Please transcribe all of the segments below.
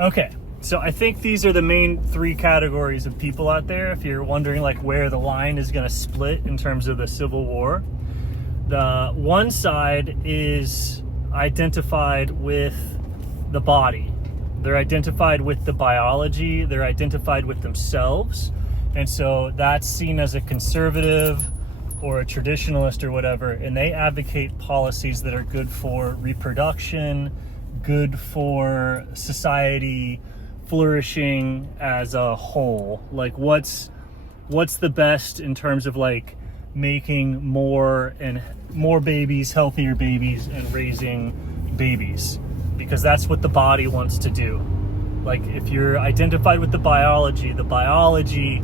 Okay, so I think these are the main three categories of people out there. If you're wondering like where the line is going to split in terms of the Civil War, the one side is identified with the body. They're identified with the biology. They're identified with themselves. And so that's seen as a conservative or a traditionalist or whatever. And they advocate policies that are good for reproduction, good for society flourishing as a whole. Like what's the best in terms of like making more babies, healthier babies, and raising babies, because that's what the body wants to do. Like if you're identified with the biology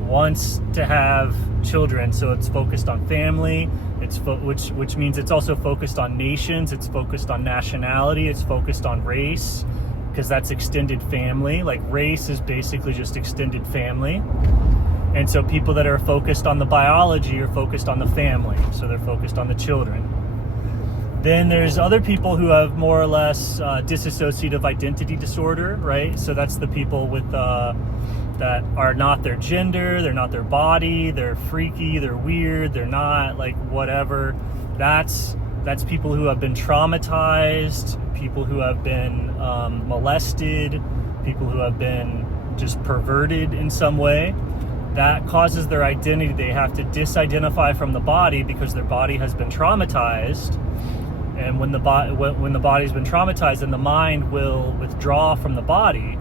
wants to have children, so it's focused on family, which means it's also focused on nations, it's focused on nationality, it's focused on race, because that's extended family. Like race is basically just extended family. And so people that are focused on the biology are focused on the family, so they're focused on the children. Then there's other people who have more or less dissociative identity disorder, right? So that's the people with that are not their gender, they're not their body, they're freaky, they're weird, they're not like whatever. That's people who have been traumatized, people who have been molested, people who have been just perverted in some way. That causes their identity. They have to disidentify from the body because their body has been traumatized. And when the body's been traumatized, then the mind will withdraw from the body.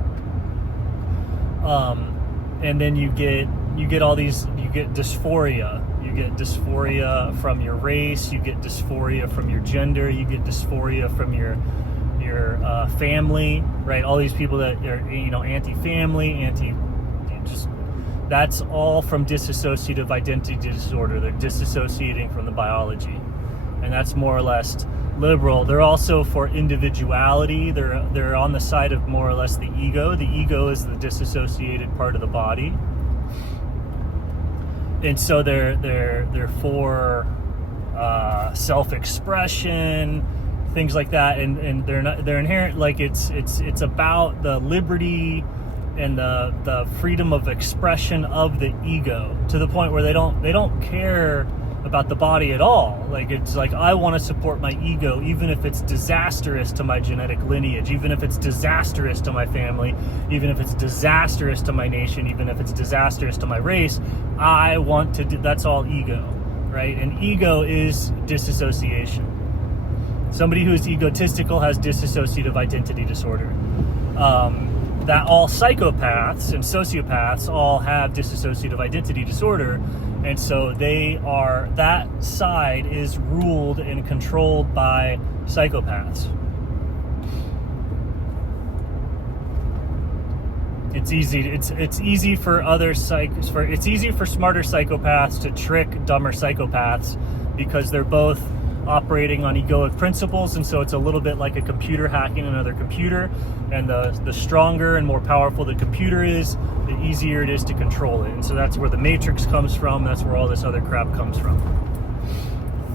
And then you get dysphoria. You get dysphoria from your race. You get dysphoria from your gender. You get dysphoria from your family, right? All these people that are anti-family, that's all from dissociative identity disorder. They're disassociating from the biology, and that's more or less liberal. They're also for individuality. They're on the side of more or less the ego. The ego is the disassociated part of the body, and so they're for self-expression, things like that. And they're inherent, like it's about the liberty and the freedom of expression of the ego, to the point where they don't care about the body at all. Like it's like, I want to support my ego even if it's disastrous to my genetic lineage, even if it's disastrous to my family, even if it's disastrous to my nation, even if it's disastrous to my race. I want to do, that's all ego, right? And ego is disassociation. Somebody who is egotistical has dissociative identity disorder. That all psychopaths and sociopaths all have dissociative identity disorder, and so that side is ruled and controlled by psychopaths. It's easy for smarter psychopaths to trick dumber psychopaths, because they're both operating on egoic principles, and so it's a little bit like a computer hacking another computer, and the stronger and more powerful the computer is, the easier it is to control it. And so that's where the Matrix comes from. That's where all this other crap comes from.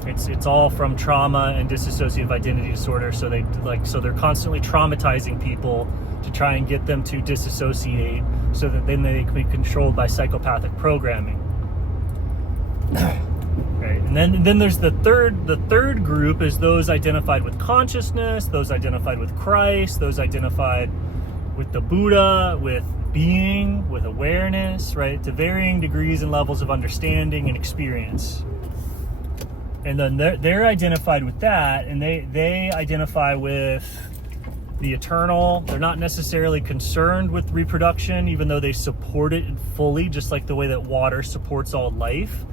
It's all from trauma and dissociative identity disorder. So they're constantly traumatizing people to try and get them to disassociate, so that then they can be controlled by psychopathic programming. Right. And then there's the third group is those identified with consciousness, those identified with Christ, those identified with the Buddha, with being, with awareness, right? To varying degrees and levels of understanding and experience. And then they're identified with that, and they identify with the eternal. They're not necessarily concerned with reproduction, even though they support it fully, just like the way that water supports all life.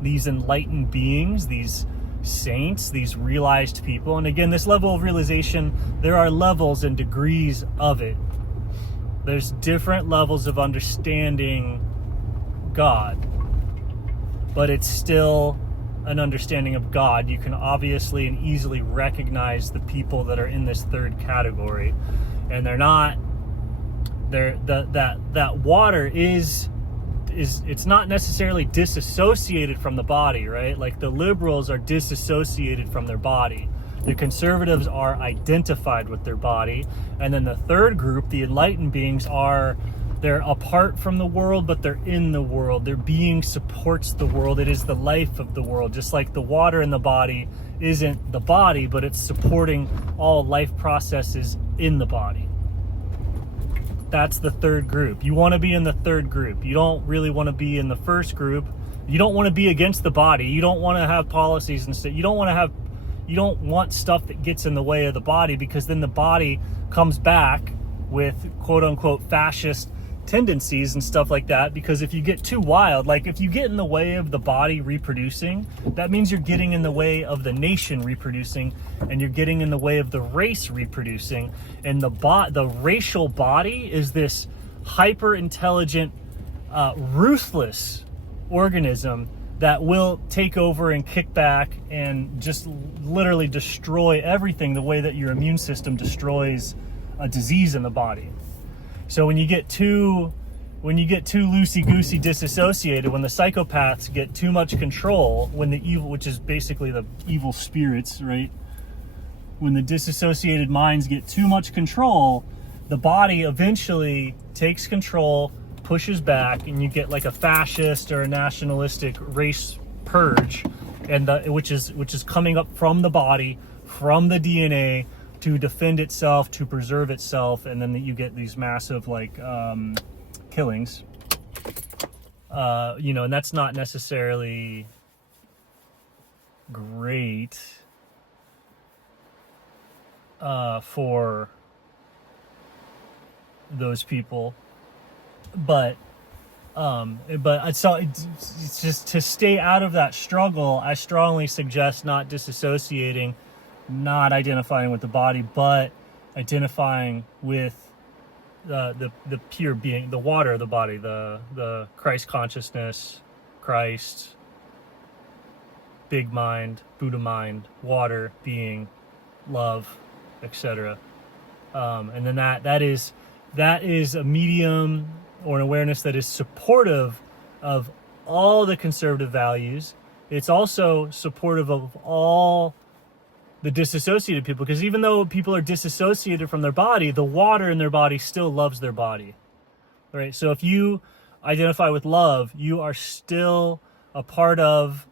These enlightened beings, these saints, these realized people. And again, this level of realization, there are levels and degrees of it. There's different levels of understanding God, but it's still an understanding of God. You can obviously and easily recognize the people that are in this third category, and that water is it's not necessarily disassociated from the body, right? Like the liberals are disassociated from their body. The conservatives are identified with their body. And then the third group, the enlightened beings, they're apart from the world, but they're in the world. Their being supports the world. It is the life of the world. Just like the water in the body isn't the body, but it's supporting all life processes in the body. That's the third group. You want to be in the third group. You don't really want to be in the first group. You don't want to be against the body. You don't want to have policies and stuff. You don't want stuff that gets in the way of the body, because then the body comes back with quote unquote fascist tendencies and stuff like that. Because if you get too wild, like if you get in the way of the body reproducing, that means you're getting in the way of the nation reproducing, and you're getting in the way of the race reproducing. And the racial body is this hyper intelligent, ruthless organism that will take over and kick back and just literally destroy everything the way that your immune system destroys a disease in the body. So when you get too loosey-goosey disassociated, when the psychopaths get too much control, when the evil, which is basically the evil spirits, right? When the disassociated minds get too much control, the body eventually takes control, pushes back, and you get like a fascist or a nationalistic race purge, and which is coming up from the body, from the DNA, to defend itself, to preserve itself, and then you get these massive killings. And that's not necessarily great for those people, but so it's just to stay out of that struggle. I strongly suggest not disassociating, not identifying with the body, but identifying with the pure being, the water of the body, the Christ consciousness, Christ, big mind, Buddha mind, water, being, love, etc. And then that is a medium or an awareness that is supportive of all the conservative values. It's also supportive of all the disassociated people, because even though people are disassociated from their body, the water in their body still loves their body, right? So if you identify with love, you are still a part of,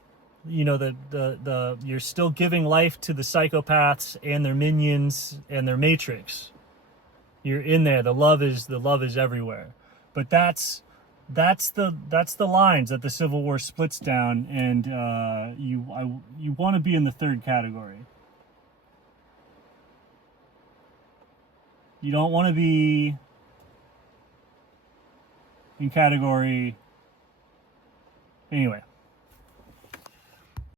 you're still giving life to the psychopaths and their minions and their matrix. You're in there. The love is everywhere. But that's the lines that the Civil War splits down, and you want to be in the third category. You don't want to be in category. Anyway.